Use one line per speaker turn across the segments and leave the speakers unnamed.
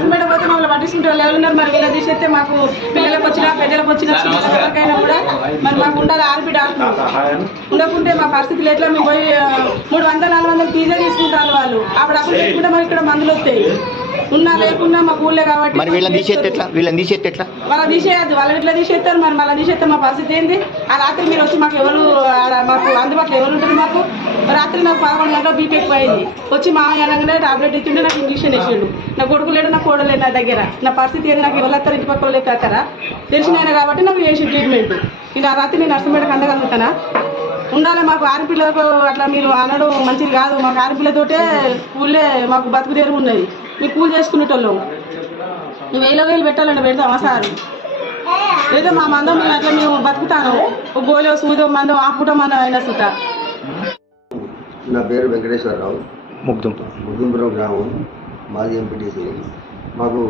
నర్సంపేట పోతే మమ్మల్ని పట్టించుకుంటే వాళ్ళు ఎవరున్నారు మరి వీళ్ళ తీసేస్తే మాకు పిల్లలకు వచ్చినా పెద్దలకు వచ్చినా ఎవరికైనా కూడా మరి మాకు ఉండాలి ఆర్పి డాక్టర్ ఉండకుంటే మా పరిస్థితులు ఎట్లా? మేము పోయి మూడు వందలు నాలుగు వందలు ఫీజే తీసుకుంటారు వాళ్ళు. అప్పుడు అప్పుడు తీసుకుంటే మాకు ఇక్కడ మందులు వస్తాయి. ఉన్నా లేకున్నా మాకు ఊళ్ళే కాబట్టి
మరి వీళ్ళని తీసేస్తే ఎట్లా? వీళ్ళని తీసేస్తే ఎట్లా?
వాళ్ళ తీసేయద్దు. వాళ్ళని ఎట్లా తీసేస్తారు? మరి మళ్ళీ తీసేస్తే మా పరిస్థితి ఏంది? ఆ రాత్రి మీరు వచ్చి మాకు ఎవరు ఆడ మాకు అందుబాటులో ఎవరు ఉంటారు మాకు? రాత్రి నాకు పదకొండు గంటల బీపీ ఎక్కువ అయింది వచ్చి మా అనగానే టాబ్లెట్ ఇచ్చిండు నాకు ఇంజక్షన్ వేసిండు. నా కొడుకు లేడు నా కోడలు లేడు నా దగ్గర. నా పరిస్థితి ఏంది? నాకు ఎవరు వస్తారు ఇంటి పక్క వాళ్ళే కాతారా తెలిసిన ఆయన కాబట్టి నాకు చేసి ట్రీట్మెంట్. ఇంకా రాత్రి నేను నర్సంపేటకు అందగలుగుతానా ఉండాలి మాకు ఆడపిల్లలకు అట్లా మీరు అనడం మంచిది కాదు. మాకు ఆడపిల్లతోటే ఊళ్ళే మాకు బతుకు తెరువు ఉన్నది. మీకు పూజ చేసుకునేటోళ్ళం. నువ్వు వేల వేలు పెట్టాలంటే పెడతామా సార్? ఏదో మా మందం మేము అట్లా మేము బతుకుతాను. గోలో సూదో మందం ఆపుటం మన అయినా సుట
నా పేరు వెంకటేశ్వరరావు.
ముగ్ధంతో
ముద్దుంపురం గ్రామం. మాజీ ఎంపీటీసీ మాకు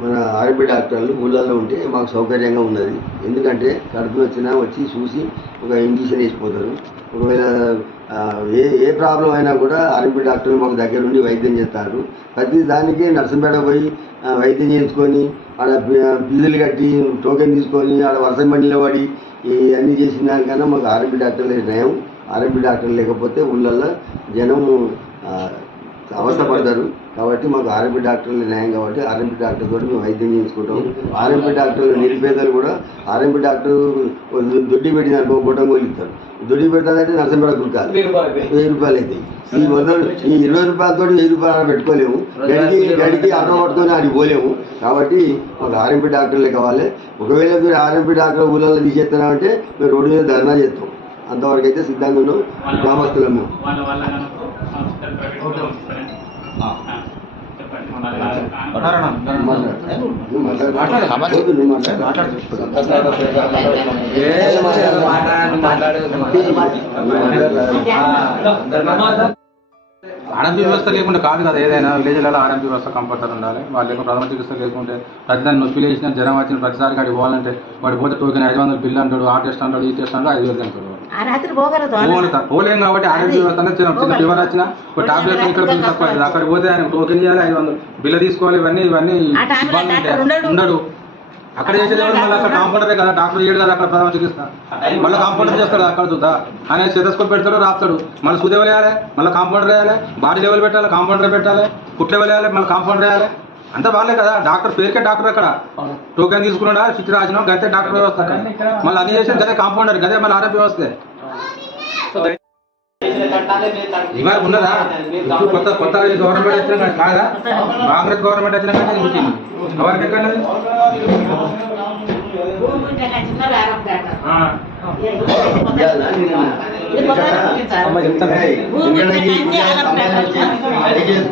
మన ఆర్బీ డాక్టర్లు ఊళ్ళల్లో ఉంటే మాకు సౌకర్యంగా ఉన్నది. ఎందుకంటే కడుపు వచ్చినా వచ్చి చూసి ఒక ఇంజక్షన్ వేసిపోతారు. ఒకవేళ ఏ ఏ ప్రాబ్లం అయినా కూడా ఆర్ఎంపీ డాక్టర్లు మాకు దగ్గర నుండి వైద్యం చేస్తారు. ప్రతి దానికి నర్సంపేట పోయి వైద్యం చేయించుకొని ఆడ బిల్లులు కట్టి టోకెన్ తీసుకొని ఆడ వర్షం బండిలో పడి ఇవన్నీ చేసిన దానికన్నా మాకు ఆర్ఎంపీ డాక్టర్లే నయం. ఆర్ఎంపీ డాక్టర్ లేకపోతే ఊళ్ళల్లో జనం ఆ, అవస్థపడతారు కాబట్టి మాకు ఆర్ఎంపీ డాక్టర్లు న్యాయం కాబట్టి ఆర్ఎంపీ డాక్టర్ తోటి మేము వైద్యం చేయించుకుంటాం. ఆర్ఎంపీ డాక్టర్లు నిరుపేదలు కూడా ఆర్ఎంపీ డాక్టర్ దొడ్డి పెట్టిన గుట్టం కొలిస్తారు. దొడ్డి పెట్టాలంటే నర్సంపేట గుర్కాలి వెయ్యి రూపాయలు అవుతాయి ఈ వందలు ఈ ఇరవై రూపాయలతో వెయ్యి రూపాయలు పెట్టుకోలేము. గడికి గడికి ఆటో పట్టుకొని ఆడికి పోలేము. కాబట్టి మాకు ఆర్ఎంపీ డాక్టర్లే కావాలి. ఒకవేళ మీరు ఆర్ఎంపీ డాక్టర్ ఊళ్ళల్లో తీసేస్తున్నామంటే మేము రోడ్డు మీద ధర్నా చేస్తాం. అంతవరకు అయితే సిద్ధంగా ఉన్నాం గ్రామస్తులం మేము
వాళ్ళ వాళ్ళ కనుక హాస్పిటల్ ప్రైవేట్ కూడా వస్తారని చెప్పండి
ఆర్ఎంపీ వ్యవస్థ లేకుండా కాదు కదా ఏదైనా. విలేజ్లలో ఆర్ఎంపీ వ్యవస్థ కంపల్సరీ ఉండాలి. వాళ్ళు ఏమో ప్రథమ చికిత్స లేకుంటే ప్రతిదాన్ని నొప్పి లేచిన జ్వరం వచ్చిన ప్రతిసారి కాడికి పోవాలంటే వాడు పోతే టోకెన్ ఐదు వందలు బిల్లు అంటాడు ఆ టెస్ట్ అంటాడు ఈ టెస్ట్ అంటాడు ఐదు వేలు అంటాడు
ఆ రాత్రి పోగలదు
పోవాలి పోలేం కాబట్టి చిన్న ఫీవర్ వచ్చినా ఒక టాబ్లెట్ ఇక్కడ బిల్లు తక్కువ అవుతుంది అక్కడ పోతే ఆయన టోకెన్ చేయాలి ఐదు వందలు. బిల్లు తీసుకోవాలి ఇవన్నీ ఇవన్నీ.
ఉండడు.
అక్కడ చేసేది ఎవరు? మళ్ళీ అక్కడ కాంపౌండరే కదా డాక్టర్ ఏడు కదా అక్కడ ప్రథమ చికిత్స. మళ్ళీ కాంపౌండర్ చేస్తాడు అక్కడ చూద్దా? ఆయన స్టెథోస్కోప్ పెడతాడు రాస్తాడు. మళ్ళీ సూది ఎవరు వేయాలి మళ్ళీ కాంపౌండర్ వేయాలి బాడీ లెవెల్ పెట్టాలి కాంపౌండర్ పెట్టాలి కుట్లు లెవెల్ వేయాలి మళ్ళీ కాంపౌండర్ వేయాలి. అంతా వాళ్ళే కదా. డాక్టర్ పేరుకే డాక్టర్ అక్కడ. టోకెన్ తీసుకున్నాడా? చిట్టి రాసిన? గతే డాక్టర్ వ్యవస్థ అక్కడ. మళ్ళీ అది చేసేది గదే కాంపౌండర్ గదే మళ్ళీ ఆరోగ్య వ్యవస్థే. ఇవాళ ఉన్నదా? ఇప్పుడు కొత్త కొత్త గవర్నమెంట్ వచ్చిన కాదా? కాంగ్రెస్ గవర్నమెంట్ వచ్చిన కానీ ఎవరికి ఎక్కడ ఆ.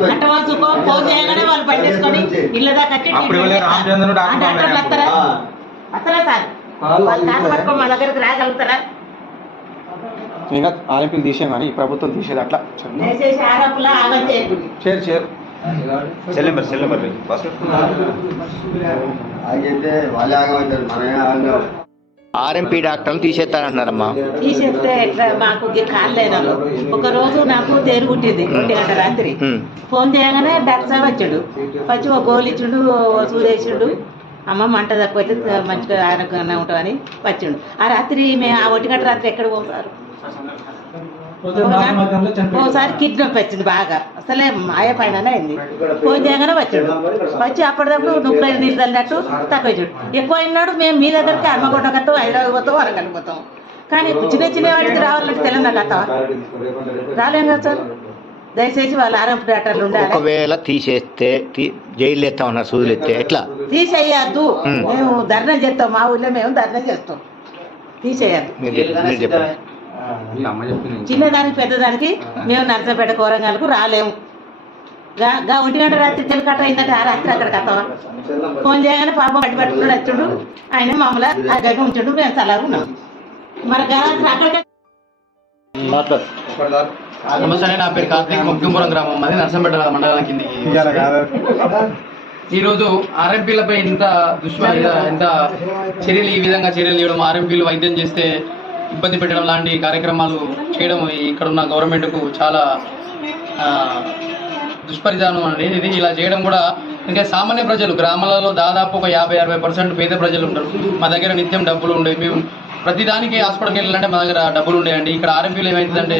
అట్టవాసుకో ఫోన్ చేయగానే వాళ్ళు పట్టేసుకొని ఇళ్ళ దాకా వచ్చి
అప్పుడు ఇవ్వలే రామచంద్రుడు
ఆ
డాక్టర్
డాక్టర్లు వస్తారా?
ఆ.
వస్తారా సార్? వాళ్ళు కాలు పట్టుకొని మా దగ్గరికి రాగలుగుతారా?
ఇంకా ఆర్ఎంపీలు తీసాం కానీ ఈ ప్రభుత్వం తీసేది అట్లా. చేరు చేరు. సెల్లెంబర్ సెల్లెంబర్
అయితే వాళ్ళే ఆగమవుతారు మనమే ఆగం
ఆర్ఎంపీ డాక్టర్లు తీసేస్తారంటున్నారమ్మా
తీసేస్తే ఎట్లా? మాకు వాళ్ళు. ఒక రోజు నాకు తేరు పుట్టింది ఒంటి గంట రాత్రి. ఫోన్ చేయగానే డాక్టర్ సార్ వచ్చాడు. వచ్చి ఒక గోలు ఇచ్చిండు సూదేసిండు అమ్మ మంట తక్కువ అయితే మంచిగా ఆరోగ్యంగా ఉంటామని వచ్చిండు. ఆ రాత్రి మేము ఆ ఒంటి గంట రాత్రి ఎక్కడ పోతారు? ఓసారి కిడ్నాప్ వచ్చింది బాగా. అసలే మాయ పైన అయింది. ఫోన్ చేయగానే వచ్చాడు వచ్చి అప్పటిదప్పుడు నొప్పి నీళ్ళు తల్లినట్టు తక్కువ ఎక్కువ అయినాడు మేము మీ దగ్గరికి హన్మకొండ కత్తాం హైదరాబాద్ పోతాం వరంగల్ పోతాం. కానీ చిన్న చిన్న వాటికి రావాలంటే తెలంగాణ కత్తావా రాలేం కదా సార్? దయచేసి వాళ్ళ ఆరోగ్య డాక్టర్లు ఉండాలి.
ఒకవేళ తీసేస్తే జైలు ఎత్తామన్నారు సూదులు ఎత్తే ఎట్లా?
తీసేయద్దు. మేము ధర్నా చేస్తాం మా ఊళ్ళో మేము ధర్నా చేస్తాం. తీసేయద్దు.
మీరు చెప్ప- మీరు చెప్పండి.
చిన్నదానికి పెద్దదానికి మేము నర్సపేట కోరంగాలకు రాలేము. గా ఒంటి గంట రాత్రి తెలకట్ట అయిందంటే ఆ రాత్రి అక్కడికి వస్తావా ఫోన్ చేయగానే పాపం పట్టి పట్టుకున్నాడు వచ్చాడు. ఆయన మామూలు ఆ గగ్గ ఉంచాడు మేము సలహా ఉన్నాం. మరి
నమస్తే నా పేరు కార్తీక్ ముగ్గుంపురం గ్రామం. మాది నర్సంపేట మండలం కిందికి ఈరోజు ఆర్ఎంపీలపై ఇంత దుష్మ ఎంత చర్యలు ఈ విధంగా చర్యలు చేయడం ఆర్ఎంపీలు వైద్యం చేస్తే ఇబ్బంది పెట్టడం లాంటి కార్యక్రమాలు చేయడం ఇక్కడ ఉన్న గవర్నమెంట్కు చాలా దుష్పరిధానం అండి. ఇది ఇలా చేయడం కూడా ఇంకా సామాన్య ప్రజలు గ్రామాలలో దాదాపు ఒక యాభై అరవై పర్సెంట్ పేద ప్రజలు ఉంటారు. మా దగ్గర నిత్యం డబ్బులు ఉండేవి మేము ప్రతిదానికి హాస్పిటల్కి వెళ్ళాలంటే మా దగ్గర డబ్బులు ఉండేయండి. ఇక్కడ ఆర్ఎంపీలు ఏమైందంటే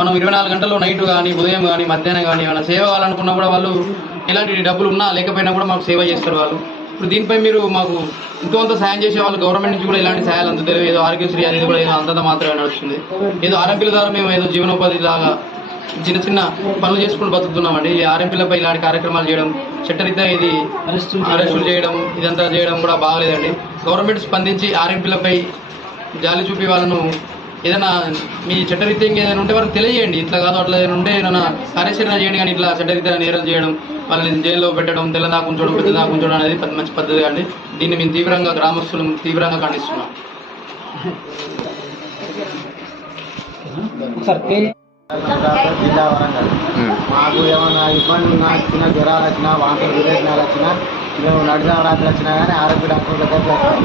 మనం ఇరవై నాలుగు గంటలు నైట్ కానీ ఉదయం కానీ మధ్యాహ్నం కానీ ఏమైనా సేవ కావాలనుకున్నా కూడా వాళ్ళు ఎలాంటి డబ్బులు ఉన్నా లేకపోయినా కూడా మాకు సేవ చేస్తారు వాళ్ళు. ఇప్పుడు దీనిపై మీరు మాకు ఇంకొంత సాయం చేసే వాళ్ళు గవర్నమెంట్ నుంచి కూడా ఇలాంటి సహాయాలు అందుతారు ఏదో ఆరోగ్యశ్రీ అనేది కూడా ఏదో అంతంత మాత్రమే నడుస్తుంది. ఏదో ఆర్ఎంపీల ద్వారా మేము ఏదో జీవనోపాధి లాగా చిన్న చిన్న పనులు చేసుకుని బతుకుతున్నామండి. ఈ ఆర్ఎంపీలపై ఇలాంటి కార్యక్రమాలు చేయడం చట్టరీత్యా ఇది అరెస్టులు చేయడం ఇదంతా చేయడం కూడా బాగలేదండి. గవర్నమెంట్ స్పందించి ఆర్ఎంపీలపై జాలి చూపి వాళ్ళను ఏదైనా మీ చట్టరీత్యంగా ఏదైనా ఉంటే వారికి తెలియజేయండి. ఇట్లా కాదు అట్లా ఏదైనా ఉంటే ఏదైనా కార్యాచరణ చేయండి కానీ ఇట్లా చట్టరీత్యా నేరాలు చేయడం వాళ్ళని జైల్లో పెట్టడం తెల్లదాకా ఉంచడం పెద్దదాకా ఉంచడం అనేది పెద్ద మంచి పద్ధతి అండి. దీన్ని మేము తీవ్రంగా గ్రామస్తులు తీవ్రంగా ఖండిస్తున్నాం.
జిల్లా వరంగల్ మాకు ఏమైనా ఇబ్బంది ఉన్నా చిన్న జ్వరాలు వచ్చినా వాంతులు విరేచనాలు వచ్చినా మేము నడినవరాత్రి వచ్చినా కానీ ఆరోగ్య డాక్టర్ దగ్గరికి వస్తాం.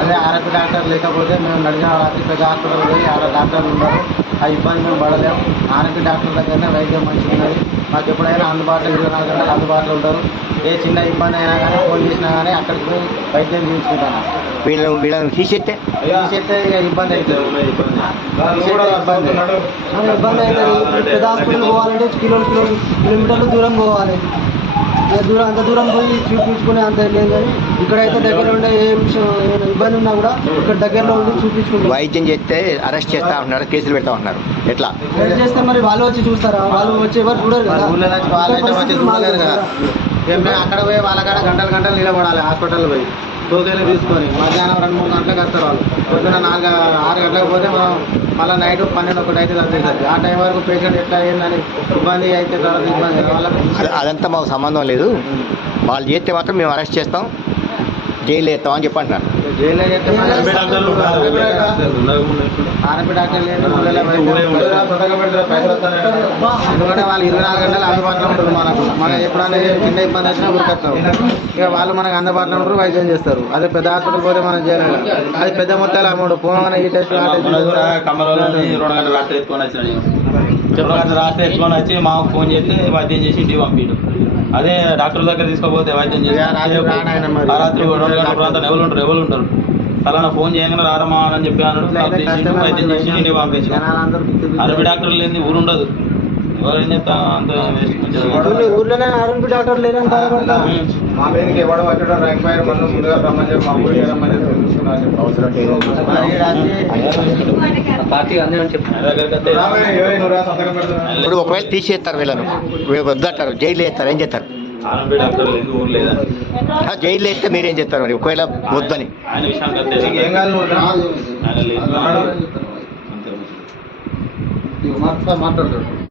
అదే ఆరోగ్య డాక్టర్ లేకపోతే మేము నడినవరాత్రి పెద్ద హాస్పిటల్ పోయి ఆడ డాక్టర్లు ఉన్నారు ఆ ఇబ్బంది మేము పడలేము ఆరోగ్య డాక్టర్ దగ్గరనే వైద్యం మంచిగా ఉన్నది మాకు ఎప్పుడైనా అందుబాటులో ఇరవై నాలుగు గంటలు అందుబాటులో ఉంటారు. ఏ చిన్న ఇబ్బంది అయినా కానీ ఫోన్ చేసినా కానీ అక్కడికి పోయి వైద్యం చేయించుకుంటాను
వీళ్ళని వీళ్ళని తీసేస్తే
తీసేస్తే ఇక ఇబ్బంది అవుతుంది. ఇబ్బంది
ఇబ్బంది. అవుతుంది. పెద్ద హాస్పిటల్ పోవాలంటే కిలో కిలో కిలోమీటర్లు దూరం పోవాలి. దూరం అంత దూరం పోయి చూపించుకునే అంత లేదు. కానీ ఇక్కడైతే దగ్గర ఉండే ఏ ఇబ్బంది ఉన్నా కూడా ఇక్కడ దగ్గరలో ఉండి చూపించుకుంటాం
వైద్యం చేస్తే అరెస్ట్ చేస్తా ఉంటున్నారు కేసులు పెడతా ఉంటున్నారు. ఎట్లా?
వెయిట్ చేస్తే మరి వాళ్ళు వచ్చి చూస్తారా? వాళ్ళు వచ్చి ఎవరు చూడరు
వాళ్ళ
కదా
ఊళ్ళో నుంచి వాళ్ళైతే వచ్చి చూడలేరు కదా. మేము అక్కడ పోయి వాళ్ళ కాడ గంటలు గంటలు నిలబడాలి హాస్పిటల్ పోయి. టోకెన్లు తీసుకొని మధ్యాహ్నం రెండు మూడు గంటలకు వస్తారు వాళ్ళు. పొద్దున నాలుగు ఆరు గంటలకు పోతే మనం మళ్ళీ నైట్ పన్నెండు ఒకటి అయితే వచ్చేసరికి ఆ టైం వరకు పేషెంట్ ఎట్లా అయ్యిందని ఇబ్బంది అయితే తర్వాత ఇబ్బంది. వాళ్ళకి
అది- అదంతా మాకు సంబంధం లేదు. వాళ్ళు చేస్తే మాత్రం మేము అరెస్ట్ చేస్తాం. జైలు వేస్తాం అని చెప్పి
ఎందుకంటే వాళ్ళు ఇరవై నాలుగు గంటలు అందుబాటులో ఉంటుంది మనకు మనం ఎప్పుడైనా చిన్న ఇబ్బంది వచ్చినా ఉరికొస్తాం ఇక వాళ్ళు మనకు అందుబాటులో ఉంటారు వైద్యం చేస్తారు అదే పెద్ద హాస్పిటల్ పోతే మనం చేయలేము అది పెద్ద మొత్తాలు అమౌంట్ పోగానే ఈ టెస్ట్ ఆ టెస్ట్
గంటలు రాత్రి ఎత్తుకొని వచ్చి మాకు ఫోన్ చేస్తే వైద్యం చేసి ఇంటికి పంపిండు. అదే డాక్టర్ దగ్గర తీసుకోపోతే వైద్యం చేసి
రాత్రి రానాయన మరి.
ఆ రాత్రి రెండు గంటల ప్రాంతం ఎవరు ఉంటారు ఎవరు ఉంటారు? ఫలానా ఫోన్ చేయగానే రారమ్మా అని చెప్పి అన్నాడు వైద్యం చేసి ఇంటికి
పిచ్చి.
అరవై డాక్టర్లు లేని ఊరు ఉండదు. ఎవరు ఏం చెప్తా అంత
ఊర్లోనే ఆర్ఎంపీ డాక్టర్ లేదని
మా మీదకి ఎవడో వచ్చాడో ర్యాంక్ ఫైర్ మనం ముందుగా రమ్మని చెప్పి మా ఊరికి రమ్మని చెప్పి
ఇప్పుడు ఒకవేళ తీసేస్తారు వీళ్ళను. వీళ్ళు వద్దంటారు జైలు వేస్తారు ఏం చేస్తారు? జైలు వేస్తే మీరేం చేస్తారు మరి? ఒకవేళ వద్దని.
మాట్లాడతాడు.